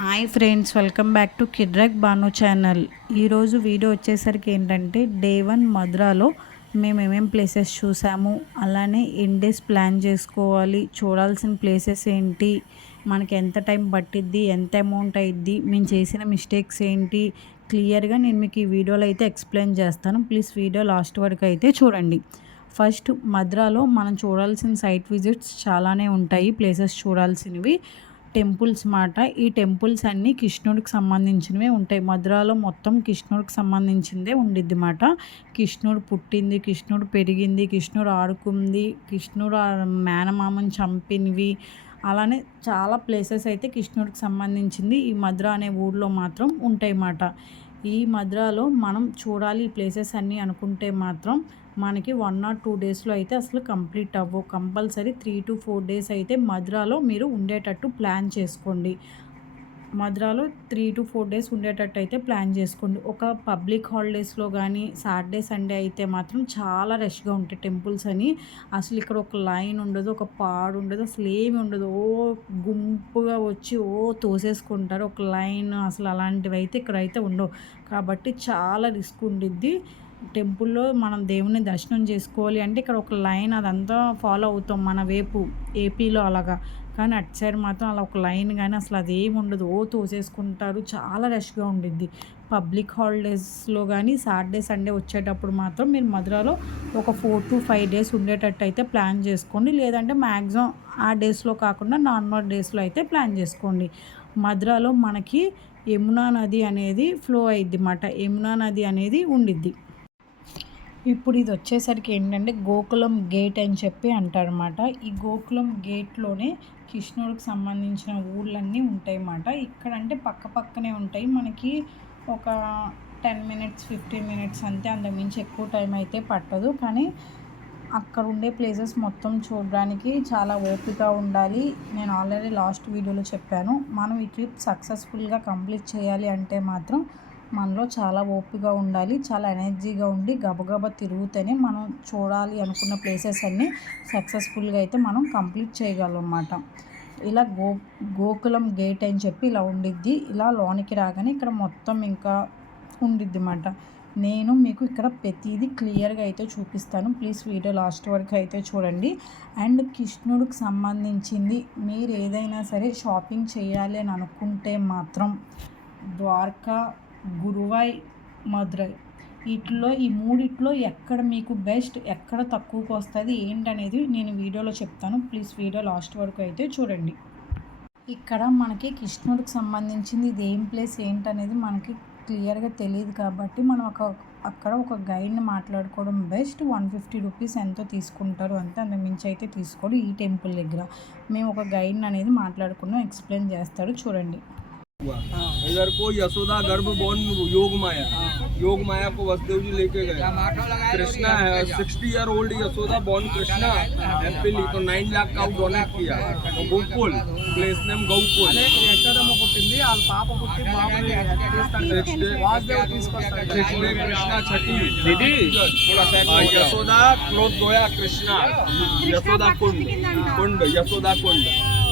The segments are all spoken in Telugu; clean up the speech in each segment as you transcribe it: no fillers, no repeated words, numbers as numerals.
Hi friends, welcome back to కిడ్రాక్ బాను ఛానల్. ఈరోజు వీడియో వచ్చేసరికి ఏంటంటే డే 1 మధురాలో మేము ఏమేం ప్లేసెస్ చూసాము, అలానే ఎన్ని డేస్ ప్లాన్ చేసుకోవాలి, చూడాల్సిన ప్లేసెస్ ఏంటి, మనకి ఎంత టైం పట్టిద్ది, ఎంత అమౌంట్ అయ్యిద్ది, మేము చేసిన మిస్టేక్స్ ఏంటి, క్లియర్గా నేను మీకు ఈ వీడియోలో అయితే ఎక్స్ప్లెయిన్ చేస్తాను. ప్లీజ్ వీడియో లాస్ట్ వరకు అయితే చూడండి. ఫస్ట్ మధురాలో మనం చూడాల్సిన సైట్ విజిట్స్ చాలానే ఉంటాయి, ప్లేసెస్ చూడాల్సినవి. టెంపుల్స్ మాట. ఈ టెంపుల్స్ అన్నీ కృష్ణుడికి సంబంధించినవే ఉంటాయి. మధురాలో మొత్తం కృష్ణుడికి సంబంధించిందే ఉండిద్ది మాట. కృష్ణుడు పుట్టింది, కృష్ణుడు పెరిగింది, కృష్ణుడు ఆడుకుంది, కృష్ణుడు మేనమామని చంపినవి, అలానే చాలా ప్లేసెస్ అయితే కృష్ణుడికి సంబంధించింది ఈ మధుర అనే ఊళ్ళో మాత్రం ఉంటాయి మాట. ఈ మధురాలో మనం చూడాలి ఈ ప్లేసెస్ అన్నీ అనుకుంటే మాత్రం మనకి 1 or 2 డేస్లో అయితే అసలు కంప్లీట్ అవ్వవు. కంపల్సరీ 3 to 4 డేస్ అయితే మధురాలో మీరు ఉండేటట్టు ప్లాన్ చేసుకోండి. మధురాలో 3 to 4 డేస్ ఉండేటట్టు అయితే ప్లాన్ చేసుకోండి. ఒక పబ్లిక్ హాలిడేస్లో కానీ సాటర్డే సండే అయితే మాత్రం చాలా రష్గా ఉంటాయి టెంపుల్స్ అని. అసలు ఇక్కడ ఒక లైన్ ఉండదు, ఒక పాడు ఉండదు, అసలు ఏమి ఉండదు. గుంపుగా వచ్చి తోసేసుకుంటారు ఒక లైన్. అసలు అలాంటివి అయితే ఇక్కడైతే ఉండవు. కాబట్టి చాలా రిస్క్ ఉండిద్ది. టెంపుల్లో మనం దేవుని దర్శనం చేసుకోవాలి అంటే ఇక్కడ ఒక లైన్ అదంతా ఫాలో అవుతాం మన వైపు ఏపీలో అలాగా. కానీ అటు సైడ్ మాత్రం అలా ఒక లైన్ కానీ అసలు అదేమి ఉండదు. తోసేసుకుంటారు, చాలా రష్గా ఉండిద్ది. పబ్లిక్ హాలిడేస్లో కానీ సాటర్డే సండే వచ్చేటప్పుడు మాత్రం మీరు మధురాలో ఒక 4 to 5 డేస్ ఉండేటట్టు అయితే ప్లాన్ చేసుకోండి. లేదంటే మ్యాక్సిమం ఆ డేస్లో కాకుండా నార్మల్ డేస్లో అయితే ప్లాన్ చేసుకోండి. మధురాలో మనకి యమునా నది అనేది ఫ్లో అయ్యిద్ది అన్నమాట. యమునా నది అనేది ఉండిద్ది. ఇప్పుడు ఇది వచ్చేసరికి ఏంటంటే గోకులం గేట్ అని చెప్పి అంటారన్నమాట. ఈ గోకులం గేట్లోనే కృష్ణుడికి సంబంధించిన ఊళ్ళన్నీ ఉంటాయి అన్నమాట. ఇక్కడ అంటే పక్కనే ఉంటాయి. మనకి ఒక 10 minutes 15 minutes అంతే, అంతకుమించి ఎక్కువ టైం అయితే పట్టదు. కానీ అక్కడ ఉండే ప్లేసెస్ మొత్తం చూడడానికి చాలా ఓపిక ఉండాలి. నేను ఆల్రెడీ లాస్ట్ వీడియోలో చెప్పాను. మనం ఈ ట్రిప్ సక్సెస్ఫుల్గా కంప్లీట్ చేయాలి అంటే మాత్రం మనలో చాలా ఓపిక ఉండాలి. చాలా ఎనర్జీగా ఉండి గబగబా తిరుగుతూనే మనం చూడాలి అనుకున్న ప్లేసెస్ అన్నీ సక్సెస్ఫుల్గా అయితే మనం కంప్లీట్ చేయగలం అన్నమాట. ఇలా గోకులం గేట్ అని చెప్పి ఇలా ఉండిద్ది. ఇలా లోనికి రాగానే ఇక్కడ మొత్తం ఇంకా ఉండిద్ది అన్నమాట. నేను మీకు ఇక్కడ ప్రతిదీ క్లియర్గా అయితే చూపిస్తాను. ప్లీజ్ వీడియో లాస్ట్ వరకు అయితే చూడండి. అండ్ కృష్ణుడికి సంబంధించింది మీరు ఏదైనా సరే షాపింగ్ చేయాలి అని అనుకుంటే మాత్రం ద్వారకా, గురువాయ్, మధురై వీటిలో ఈ మూడిట్లో ఎక్కడ మీకు బెస్ట్, ఎక్కడ తక్కువకు వస్తుంది ఏంటనేది నేను వీడియోలో చెప్తాను. ప్లీజ్ వీడియో లాస్ట్ వరకు అయితే చూడండి. ఇక్కడ మనకి కృష్ణుడికి సంబంధించింది ఇది ఏం ప్లేస్ ఏంటనేది మనకి క్లియర్గా తెలియదు కాబట్టి మనం అక్కడ ఒక గైడ్ని మాట్లాడుకోవడం బెస్ట్. 150 రూపీస్ ఎంతో తీసుకుంటారు అంతే, అంత మించి అయితే తీసుకోడు. ఈ టెంపుల్ దగ్గర మేము ఒక గైడ్ని అనేది మాట్లాడుకున్నాం, ఎక్స్ప్లెయిన్ చేస్తాడు చూడండి. इधर को यशोदा गर्भ बोन योग माया को वसुदेव जी लेके गए। कृष्णा है 60 year old Yashoda bone Krishna happily तो 9 लाख का डोनेट किया। तो गोकुल प्लेस नेम गौकुल कृष्णा छठी दीदी यशोदा क्लोथ धोया कृष्णा यशोदा कुंड यशोदा कुंड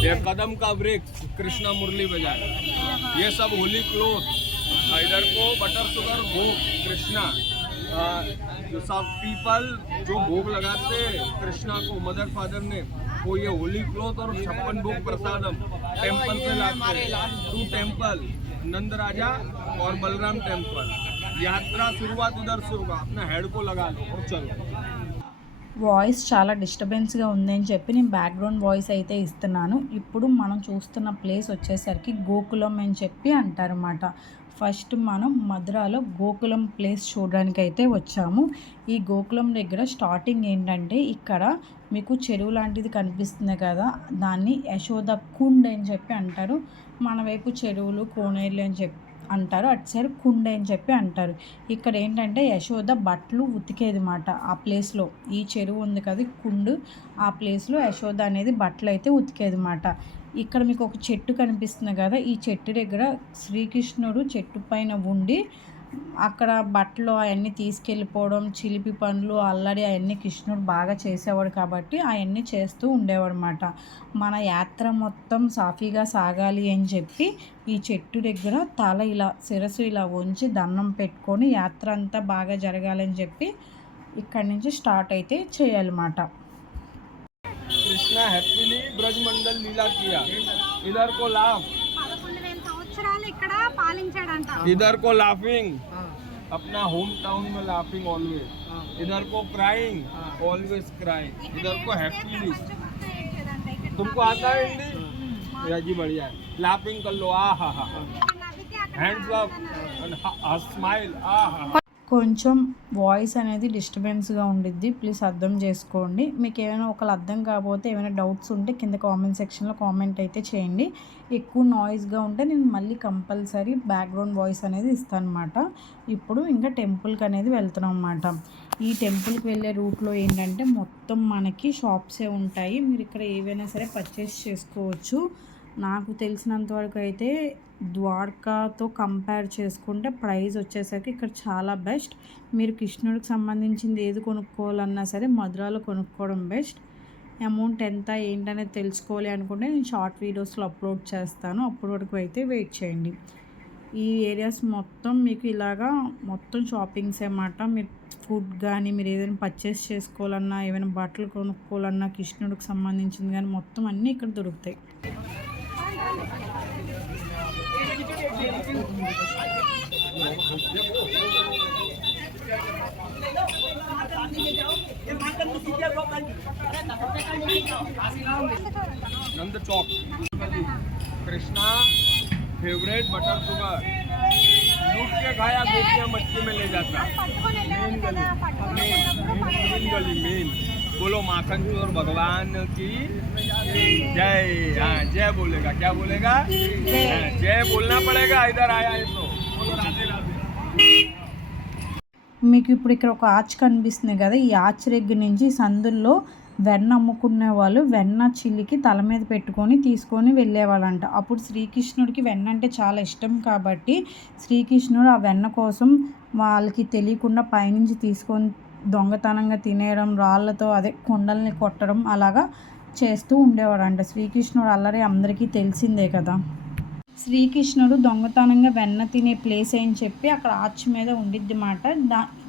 ये कदम का वृक्ष कृष्णा मुरली बजाए। ये सब होली क्लोथ। इधर को बटर शुगर भोग कृष्णा जो सब पीपल जो भोग लगाते कृष्णा को मदर फादर ने वो ये होली क्लोथ और 56 भोग प्रसादम टेम्पल से लाते। 2 टेम्पल नंद राजा और बलराम टेम्पल। यात्रा शुरुआत इधर से होगा। अपना हेड को लगा लो और चलो। వాయిస్ చాలా డిస్టర్బెన్స్గా ఉందని చెప్పి నేను బ్యాక్గ్రౌండ్ వాయిస్ అయితే ఇస్తున్నాను. ఇప్పుడు మనం చూస్తున్న ప్లేస్ వచ్చేసరికి గోకులం అని చెప్పి అంటారన్నమాట. ఫస్ట్ మనం మధురాలో గోకులం ప్లేస్ చూడడానికి అయితే వచ్చాము. ఈ గోకులం దగ్గర స్టార్టింగ్ ఏంటంటే ఇక్కడ మీకు చెరువు లాంటిది కనిపిస్తుంది కదా, దాన్ని యశోద కుండ్ అని చెప్పి అంటారు. మన వైపు చెరువులు కోనేరులు అని చెప్పి అంటారు, అటు సైడ్ కుండ అని చెప్పి అంటారు. ఇక్కడ ఏంటంటే యశోద బట్టలు ఉతికేది మాట. ఆ ప్లేస్లో ఈ చెరువు ఉంది కదా కుండు, ఆ ప్లేస్లో యశోద అనేది బట్టలు అయితే ఉతికేది మాట. ఇక్కడ మీకు ఒక చెట్టు కనిపిస్తుంది కదా, ఈ చెట్టు దగ్గర శ్రీకృష్ణుడు చెట్టు పైన ఉండి అక్కడ బట్టలు అవన్నీ తీసుకెళ్ళిపోవడం, చిలిపి పనులు, అల్లరి అవన్నీ కృష్ణుడు బాగా చేసేవాడు కాబట్టి అవన్నీ చేస్తూ ఉండేవాడు అన్నమాట. మన యాత్ర మొత్తం సాఫీగా సాగాలి అని చెప్పి ఈ చెట్టు దగ్గర తల ఇలా శిరస్సు ఇలా వంచి దండం పెట్టుకొని యాత్ర అంతా బాగా జరగాలని చెప్పి ఇక్కడి నుంచి స్టార్ట్ అయితే చేయాలన్నమాట. कृष्णा हैप्पीली ब्रजमंडल लीला किया, इधर को लाफ, 11,000 సంవత్సరాలు ఇక్కడ పాలించాడంట. इधर को लाफिंग, अपना होम टाउन में लाफिंग ऑलवेज, इधर को क्राइंग, ऑलवेज क्राइंग, इधर को हैप्पीली. तुमको आता है हिंदी? या जी बढ़िया है. लाफिंग कर लो, आ हा हा, हैंड्स अप, स्माइल, आ हा. కొంచెం వాయిస్ అనేది డిస్టర్బెన్స్గా ఉండిద్ది, ప్లీజ్ అర్థం చేసుకోండి. మీకు ఏమైనా ఒకళ్ళు అర్థం కాకపోతే ఏమైనా డౌట్స్ ఉంటే కింద కామెంట్ సెక్షన్లో కామెంట్ అయితే చేయండి. ఎక్కువ నాయిస్గా ఉంటే నేను మళ్ళీ కంపల్సరీ బ్యాక్గ్రౌండ్ వాయిస్ అనేది ఇస్తాను అన్నమాట. ఇప్పుడు ఇంకా టెంపుల్కి అనేది వెళ్తున్నాం అన్నమాట. ఈ టెంపుల్కి వెళ్ళే రూట్లో ఏంటంటే మొత్తం మనకి షాప్సే ఉంటాయి. మీరు ఇక్కడ ఏవైనా సరే పర్చేస్ చేసుకోవచ్చు. నాకు తెలిసినంత వరకు అయితే ద్వారకాతో కంపేర్ చేసుకుంటే ప్రైస్ వచ్చేసరికి ఇక్కడ చాలా బెస్ట్. మీరు కృష్ణుడికి సంబంధించింది ఏది కొనుక్కోవాలన్నా సరే మధురాలో కొనుక్కోవడం బెస్ట్. అమౌంట్ ఎంత ఏంటనేది తెలుసుకోవాలి అనుకుంటే నేను షార్ట్ వీడియోస్లో అప్లోడ్ చేస్తాను, అప్పటి వరకు అయితే వెయిట్ చేయండి. ఈ ఏరియాస్ మొత్తం మీకు ఇలాగా మొత్తం షాపింగ్స్ అన్నమాట. మీరు ఫుడ్ కానీ మీరు ఏదైనా పర్చేస్ చేసుకోవాలన్నా ఏమైనా బట్టలు కొనుక్కోవాలన్నా కృష్ణుడికి సంబంధించింది కానీ మొత్తం అన్నీ ఇక్కడ దొరుకుతాయి. नंद चौक, कृष्णा फेवरेट बटर शुगर, लूट के खाया गोपियां मटकी में ले जाता. मेन गली मेन. बोलो माखन चोर भगवान की जय. हाँ जय बोलेगा, क्या बोलेगा? जय बोलना पड़ेगा. इधर आया है तो बोलो राधे राधे. మీకు ఇప్పుడు ఇక్కడ ఒక ఆర్చ్ కనిపిస్తుంది కదా, ఈ ఆర్చ్ దగ్గర నుంచి సందుల్లో వెన్న అమ్ముకునే వాళ్ళు వెన్న చిల్లికి తల మీద పెట్టుకొని తీసుకొని వెళ్ళేవాళ్ళంట. అప్పుడు శ్రీకృష్ణుడికి వెన్న అంటే చాలా ఇష్టం కాబట్టి శ్రీకృష్ణుడు ఆ వెన్న కోసం వాళ్ళకి తెలియకుండా పైనుంచి తీసుకొని దొంగతనంగా తినేయడం, రాళ్ళతో అదే కొండల్ని కొట్టడం అలాగా చేస్తూ ఉండేవాడంట. శ్రీకృష్ణుడు అల్లరి అందరికీ తెలిసిందే కదా. శ్రీకృష్ణుడు దొంగతనంగా వెన్న తినే ప్లేస్ అని చెప్పి అక్కడ ఆర్చ్ మీద ఉండిద్ది మాట.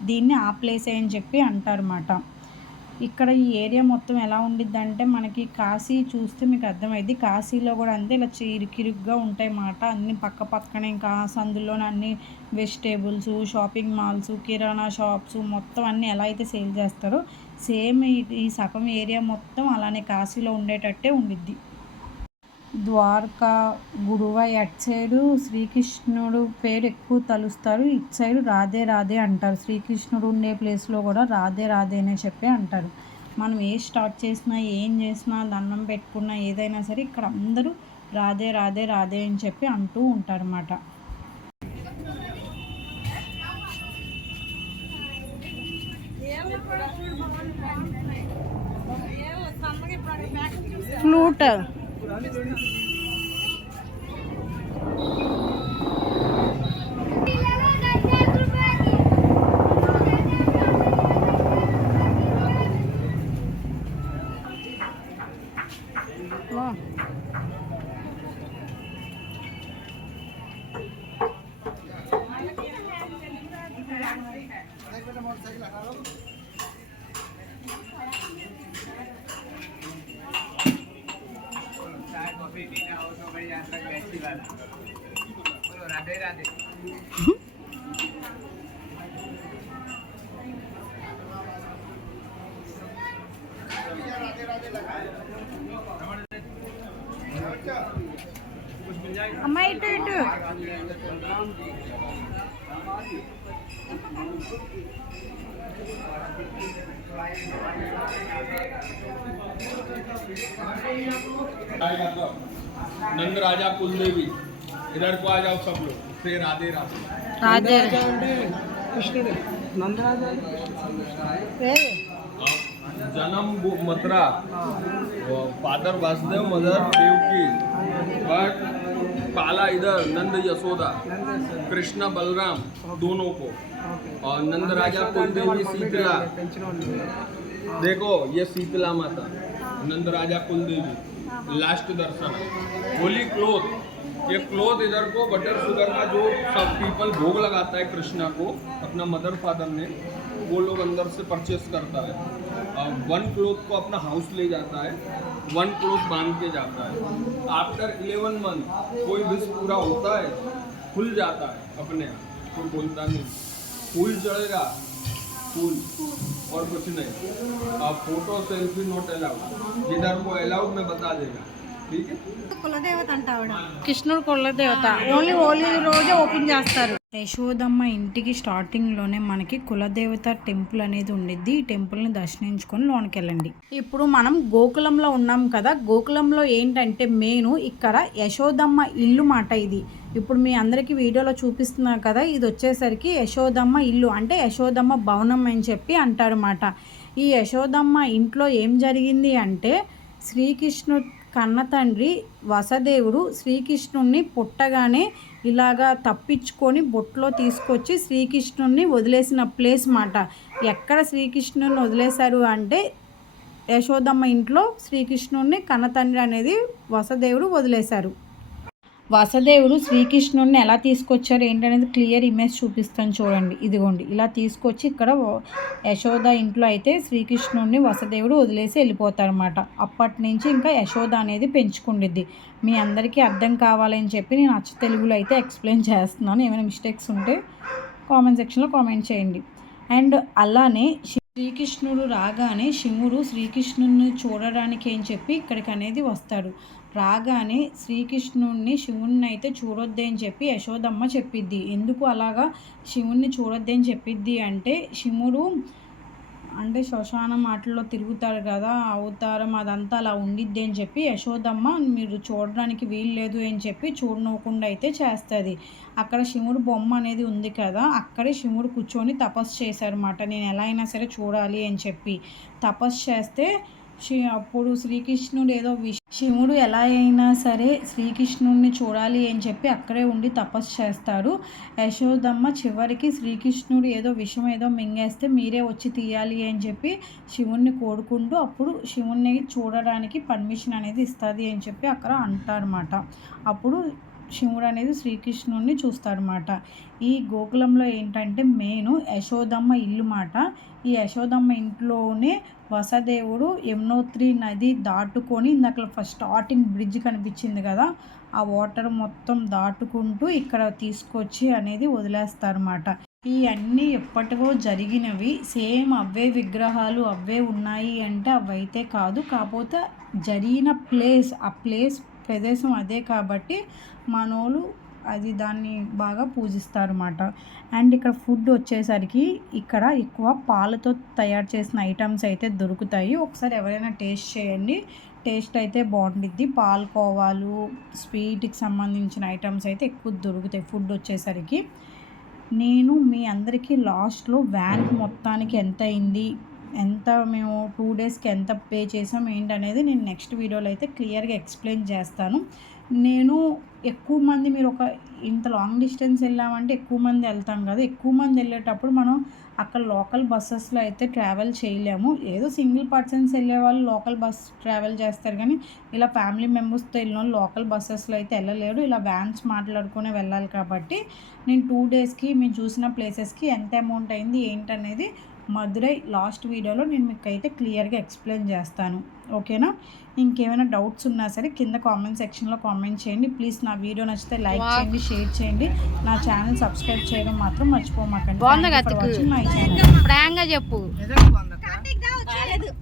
దీన్ని ఆ ప్లేస్ అని చెప్పి అంటారన్నమాట. ఇక్కడ ఈ ఏరియా మొత్తం ఎలా ఉండిద్ది అంటే మనకి కాశీ చూస్తే మీకు అర్థమైంది. కాశీలో కూడా అంతే ఇలా ఇరుకిరుగ్గా ఉంటాయి మాట. అన్ని పక్క పక్కనే ఇంకా సందుల్లోనే అన్ని వెజిటేబుల్స్, షాపింగ్ మాల్స్, కిరాణా షాప్స్ మొత్తం అన్నీ ఎలా అయితే సేల్ చేస్తారో సేమ్ ఈ సగం ఏరియా మొత్తం అలానే కాశీలో ఉండేటట్టే ఉండిద్ది. ద్వారకా గురువై అటు సైడు శ్రీకృష్ణుడు పేరు ఎక్కువ తలుస్తారు, ఇటు సైడు రాధే రాధే అంటారు. శ్రీకృష్ణుడు ఉండే ప్లేస్లో కూడా రాధే రాధే అనే చెప్పి అంటారు. మనం ఏ స్టార్ట్ చేసినా ఏం చేసినా దండం పెట్టుకున్నా ఏదైనా సరే ఇక్కడ అందరూ రాధే రాధే రాధే అని చెప్పి అంటూ ఉంటారన్నమాట. ఫ్లూట్ राधे राधे. అమ్మా ఇటు ఇటు. नंद राजा कुलदेवी, इधर को आ जाओ सब लोग. फिर राधे राधे. రాధే कृष्णुడు నందరాజా जन्म Mathura, father Vasudev, mother Devaki, but पाला इधर नंद यशोदा कृष्ण बलराम दोनों को ఓకే और नंद राजा कुलदेवी शीतला పెంచిన వాళ్ళు देखो ये शीतला माता नंद राजा कुलदेवी लास्ट दर्शन होली क्लोथ ये क्लोथ इधर को बटर शुगर का जो सब पीपल भोग लगाता है कृष्णा को अपना मदर फादर ने वो लोग अंदर से परचेस करता है और वन क्लोथ को अपना हाउस ले जाता है वन क्लोथ बांध के जाता है आफ्टर 11 मंथ कोई विश पूरा होता है खुल जाता है अपने आप कोई बोलता नहीं फूल चढ़ेगा फूल और कुछ नहीं अब फोटो सेल्फी नॉट अलाउड जिधर को अलाउड में बता देगा ठीक है కులదేవత అంట ఆవిడ కృష్ణుడు కొల్ల దేవత ఓన్లీ హోలీ రోజే ఓపెన్ చేస్తారు. యశోదమ్మ ఇంటికి స్టార్టింగ్లోనే మనకి కులదేవత టెంపుల్ అనేది ఉండిద్ది. ఈ టెంపుల్ని దర్శించుకొని లోనికి వెళ్ళండి. ఇప్పుడు మనం గోకులంలో ఉన్నాం కదా, గోకులంలో ఏంటంటే మెయిన్ ఇక్కడ యశోదమ్మ ఇల్లు మాట ఇది. ఇప్పుడు మీ అందరికీ వీడియోలో చూపిస్తున్నారు కదా, ఇది వచ్చేసరికి యశోదమ్మ ఇల్లు అంటే యశోదమ్మ భవనం అని చెప్పి అంటారన్నమాట. ఈ యశోదమ్మ ఇంట్లో ఏం జరిగింది అంటే శ్రీకృష్ణుడు కన్న తండ్రి వసుదేవుడు శ్రీకృష్ణుణ్ణి పుట్టగానే ఇలాగా తప్పించుకొని బొట్లో తీసుకొచ్చి శ్రీకృష్ణుణ్ణి వదిలేసిన ప్లేస్ మాట. ఎక్కడ శ్రీకృష్ణుని వదిలేశారు అంటే యశోదమ్మ ఇంట్లో శ్రీకృష్ణుణ్ణి కన్న తండ్రి అనేది వసుదేవుడు వదిలేశారు. వసుదేవుడు శ్రీకృష్ణుడిని ఎలా తీసుకొచ్చారు ఏంటనేది క్లియర్ ఇమేజ్ చూపిస్తాను చూడండి. ఇదిగోండి ఇలా తీసుకొచ్చి ఇక్కడ యశోద ఇంట్లో అయితే శ్రీకృష్ణుడిని వసుదేవుడు వదిలేసి వెళ్ళిపోతారన్నమాట. అప్పటి నుంచి ఇంకా యశోద అనేది పెంచుకుండిద్ది. మీ అందరికీ అర్థం కావాలని చెప్పి నేను అచ్చ తెలుగులో అయితే ఎక్స్ప్లెయిన్ చేస్తున్నాను. ఏమైనా మిస్టేక్స్ ఉంటే కామెంట్ సెక్షన్లో కామెంట్ చేయండి. అండ్ అలానే శ్రీకృష్ణుడు రాగానే శివుడు శ్రీకృష్ణుడిని చూడడానికి అని చెప్పి ఇక్కడికి అనేది వస్తాడు. రాగానే శ్రీకృష్ణుడిని శివుణ్ణి అయితే చూడొద్దే అని చెప్పి యశోదమ్మ చెప్పిద్ది. ఎందుకు అలాగా శివుణ్ణి చూడొద్దే అని చెప్పిద్ది అంటే శివుడు అంటే శ్మశాన మాటల్లో తిరుగుతాడు కదా, అవతారం అదంతా అలా ఉండిద్ది అని చెప్పి యశోదమ్మ మీరు చూడడానికి వీలు లేదు అని చెప్పి చూడనవ్వకుండా అయితే చేస్తుంది. అక్కడ శివుడు బొమ్మ అనేది ఉంది కదా, అక్కడే శివుడు కూర్చొని తపస్సు చేశారన్నమాట. నేను ఎలా అయినా సరే చూడాలి అని చెప్పి తపస్సు చేస్తే అప్పుడు శ్రీకృష్ణుడు ఏదో శివుడు ఎలా అయినా సరే శ్రీకృష్ణుడిని చూడాలి అని చెప్పి అక్కడే ఉండి తపస్సు చేస్తారు. యశోదమ్మ చివరికి శ్రీకృష్ణుడు ఏదో విషయం ఏదో మింగేస్తే మీరే వచ్చి తీయాలి అని చెప్పి శివుణ్ణి కోరుకుంటూ అప్పుడు శివుణ్ణి చూడడానికి పర్మిషన్ అనేది ఇస్తుంది అని చెప్పి అక్కడ అంటారన్నమాట. అప్పుడు శివుడు అనేది శ్రీకృష్ణుడిని చూస్తారన్నమాట. ఈ గోకులంలో ఏంటంటే మెయిన్ యశోదమ్మ ఇల్లు మాట. ఈ యశోదమ్మ ఇంట్లోనే వసుదేవుడు యమునోత్రి నది దాటుకొని ఇందాక ఫస్ట్ స్టార్టింగ్ బ్రిడ్జ్ కనిపించింది కదా, ఆ వాటర్ మొత్తం దాటుకుంటూ ఇక్కడ తీసుకొచ్చి అనేది వదిలేస్తారన్నమాట. ఈ అన్నీ ఎప్పటికో జరిగినవి సేమ్ అవే విగ్రహాలు అవే ఉన్నాయి అంటే అవైతే కాదు, కాకపోతే జరిగిన ప్లేస్ ఆ ప్రదేశం అదే కాబట్టి మనోళ్ళు అది దాన్ని బాగా పూజిస్తారన్నమాట. అండ్ ఇక్కడ ఫుడ్ వచ్చేసరికి ఇక్కడ ఎక్కువ పాలతో తయారు చేసిన ఐటమ్స్ అయితే దొరుకుతాయి. ఒకసారి ఎవరైనా టేస్ట్ చేయండి, టేస్ట్ అయితే బాగుండిద్ది. పాలకోవాలు స్వీట్కి సంబంధించిన ఐటమ్స్ అయితే ఎక్కువ దొరుకుతాయి ఫుడ్ వచ్చేసరికి. నేను మీ అందరికీ లాస్ట్లో వ్యాన్ మొత్తానికి ఎంత అయింది, ఎంత మేము 2 డేస్కి ఎంత పే చేసాం ఏంటనేది నేను నెక్స్ట్ వీడియోలో అయితే క్లియర్గా ఎక్స్ప్లెయిన్ చేస్తాను. నేను ఎక్కువ మంది మీరు ఒక ఇంత లాంగ్ డిస్టెన్స్ వెళ్ళామంటే ఎక్కువ మంది వెళ్తాం కదా, ఎక్కువ మంది వెళ్ళేటప్పుడు మనం అక్కడ లోకల్ బస్సెస్లో అయితే ట్రావెల్ చేయలేము. ఏదో సింగిల్ పర్సన్స్ వెళ్ళే వాళ్ళు లోకల్ బస్ ట్రావెల్ చేస్తారు, కానీ ఇలా ఫ్యామిలీ మెంబర్స్తో వెళ్ళిన వాళ్ళు లోకల్ బస్సెస్లో అయితే వెళ్ళలేరు. ఇలా వ్యాన్స్ మాట్లాడుకునే వెళ్ళాలి కాబట్టి నేను 2 డేస్కి మేము చూసిన ప్లేసెస్కి ఎంత అమౌంట్ అయింది ఏంటనేది మధురై లాస్ట్ వీడియోలో నేను మీకు అయితే క్లియర్గా ఎక్స్ప్లెయిన్ చేస్తాను. ఓకేనా? ఇంకేమైనా డౌట్స్ ఉన్నా సరే కింద కామెంట్ సెక్షన్లో కామెంట్ చేయండి. ప్లీజ్ నా వీడియో నచ్చితే లైక్ చేయండి, షేర్ చేయండి. నా ఛానల్ సబ్స్క్రైబ్ చేయడం మాత్రం మర్చిపోమాకండి. మై ఛానల్ కార్తీక్ దా వచ్చేయలేదు.